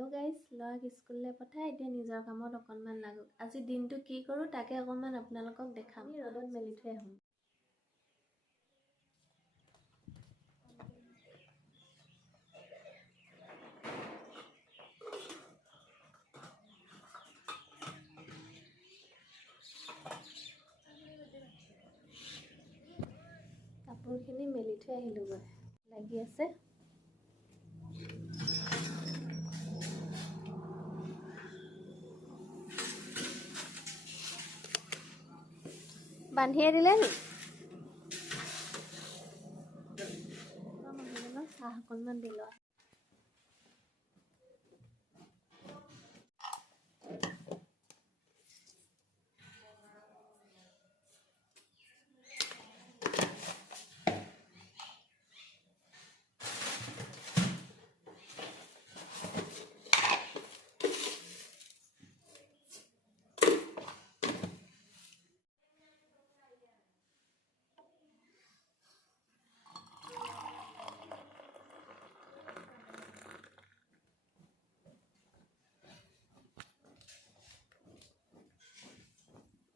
Hello guys लग स्कूलले पठाই এতিয়া নিজৰ কামত অকনমান লাগো আজি দিনটো কি কৰো তাকে অকনমান আপোনালোকক দেখাম ৰদত মেলি থৈ আহো কাপোৰখিনি মেলি থৈ আহিলো গৈ লাগি আছে বান্ধিয়ে দিলে নি চাহ অকণমান দিলো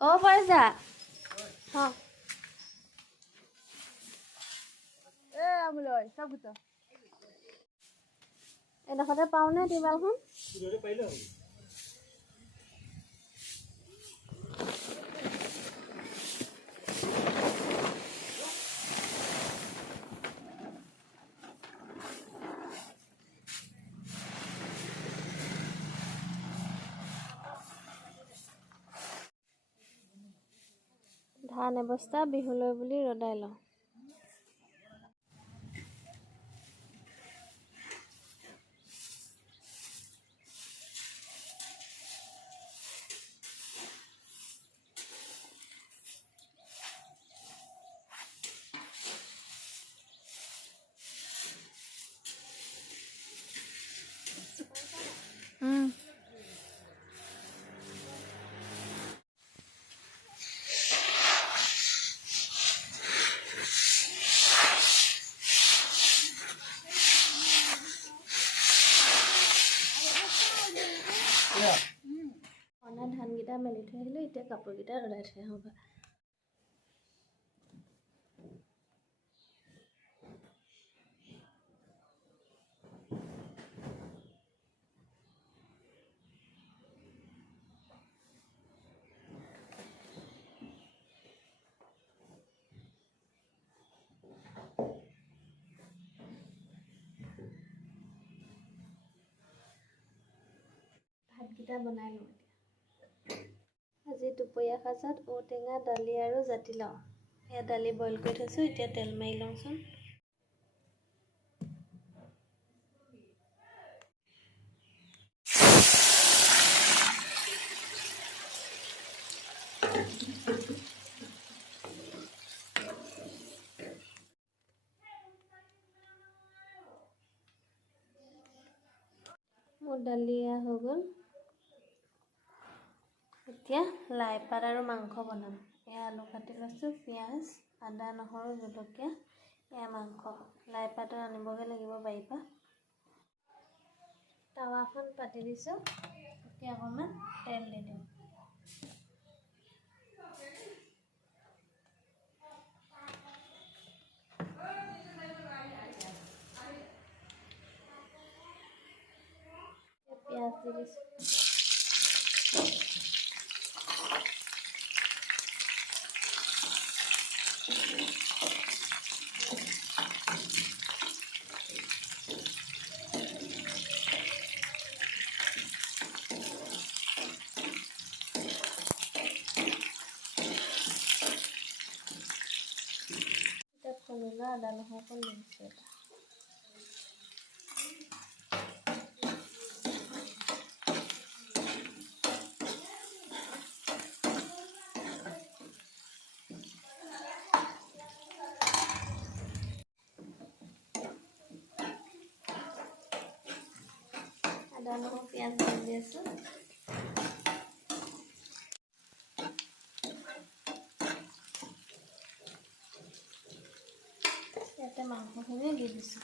ओ परजा हां ए আমলৈ সবুত এডখতে পাওনে টিবালখন কিরে পাইলো ধান অৱস্থা বিহুলৈ বুলি ৰদাই লওঁ অনা ধানগিটা মেলি থৈ আহিলো এতিয়া কাপোৰগিটা ৰদাই থৈ আহো ভাতগিটা বনাই লওঁ আজি দুপৰীয়া সাজত ঔটেঙা দালি আৰু জাতিলাও এয়া দালি বইল কৰি থৈছো এতিয়া তেল মাৰি লওঁচোন মোৰ দালিয়া হৈ গ'ল এতিয়া লাই পাত আৰু মাংস বনাম এয়া আলু কাটি লৈছো পিয়াজ আদা নহৰু জলকীয়া এয়া মাংস লাই পাত আনিবগে লাগিব বাইপা তাৱাখন পাতি দিছো এতিয়া অকণমান তেল দি দিম পিয়াজ দি দিছো কমিলা আদা নহৰুকণ দিছো আদা নহৰু পিয়াজ দি আছো ইয়াতে মাংসখিনি দি দিছো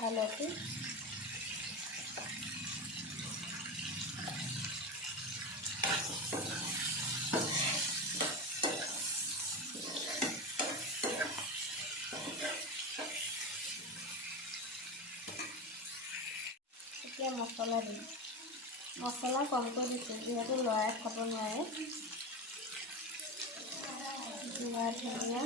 হালধি, এতিয়া মছলা দিম। মছলা কমকৈ দিছোঁ যিহেতু ল'ৰাই খাব নোৱাৰে। জিৰা, ধনিয়া,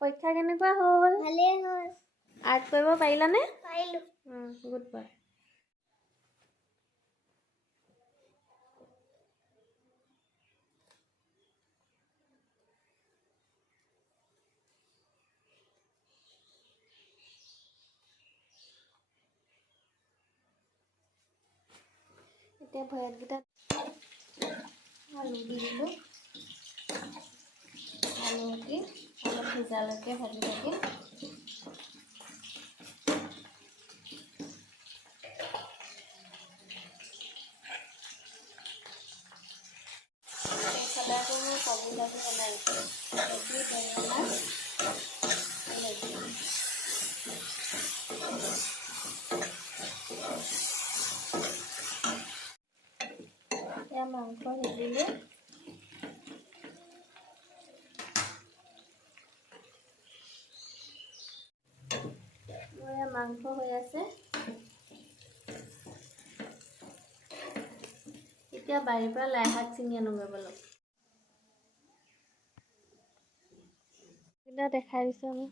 পৰীক্ষা কেনেকুৱা হ'ল? ভালেই হ'ল। আৰ্ট কৰিব পাৰিলানে? পাৰিলোঁ। Good boy. এতিয়া ভয়াতকেইটাত আলু দি দিলোঁ। আলু দি অলপ সিজালৈকে ভাজি থাকিম। এইফালে আকৌ মই কবি ভাজি বনাইছোঁ। কবি, বেঙেনা, এয়া মাংস সিজিলে। মোৰ এয়া মাংস হৈ আছে। এতিয়া বাৰীৰ পৰা লাই শাক ছিঙি আনোগৈ বলক। এতিয়া দেখাই দিছোঁ আমি।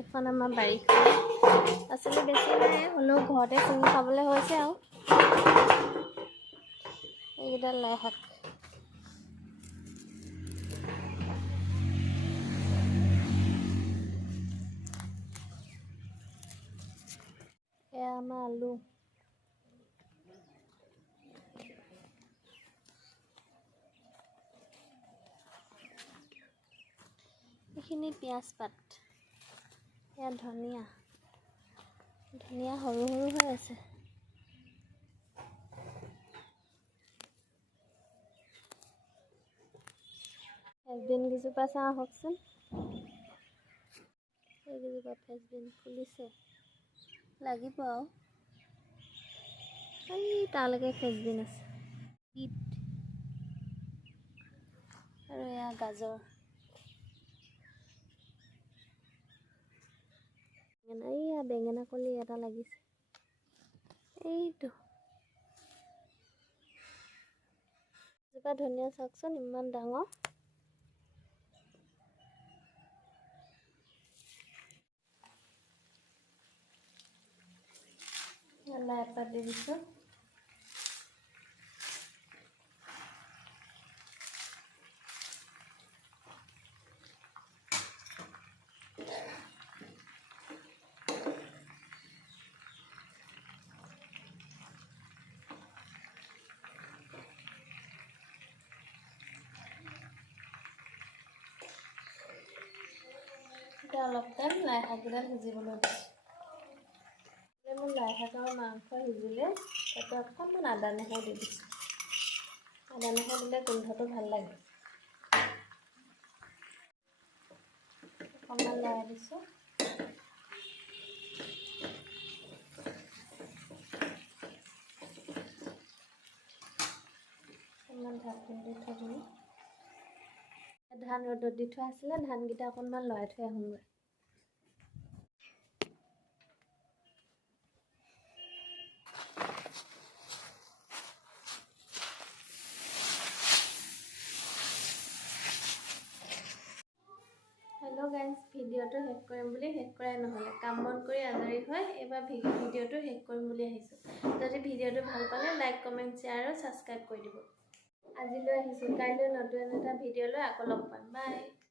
এখন আমাৰ বাৰীখন আচলতে বেছি নাই, হ'লেও ঘৰতে ছিঙি খাবলৈ হৈছে আৰু। এইকেইটা লাই শাক। এয়া আমাৰ আলু। এইখিনি পিঁয়াজ পাত। এয়া ধনিয়া। ধনিয়া সৰু সৰু হৈ আছে। ফ্ৰেঞ্চবিন কেইজোপা চাওঁ আহকচোন। এইকেইজোপা ফ্ৰেঞ্চবিন ফুলিছে, লাগিব আৰু। এই তালৈকে ফ্ৰেঞ্চবিন আছে। বিট আৰু এয়া গাজৰ। এইয়া বেঙেনা কলি এটা লাগিছে। এইটো এজোপা ধনিয়া চাওকচোন, ইমান ডাঙৰ। লাই পাত দি দিছোঁ। এতিয়া অলপ টাইম লাই শাককেইডাল সিজিবলৈ দিছোঁ। মোৰ লাই শাক আৰু মাংস সিজিলে তাতে অকণমান আদা নহৰু দি দিছোঁ। আদা নহৰু দিলে গোন্ধটো ভাল লাগে। অকণমান লৰাই দিছোঁ। অকণমান ঢাকোন দি থৈ দিম। ধান ৰ'দত দি থোৱা আছিলে, ধানকেইটা অকণমান লৰাই থৈ আহোঁগৈ। হেল্ল' গাইজ, ভিডিঅ'টো শেষ কৰিম বুলি শেষ কৰাই নহ'লে, কাম বন কৰি আজৰি হৈ এইবাৰ ভিডিঅ'টো শেষ কৰিম বুলি আহিছোঁ। যদি ভিডিঅ'টো ভাল পালে লাইক, কমেণ্ট, শ্বেয়াৰ আৰু ছাবস্ক্ৰাইব কৰি দিব। আজিলৈ আহিছোঁ, কাইলৈ নতুন এটা ভিডিঅ' লৈ আকৌ লগ পাম। বাই।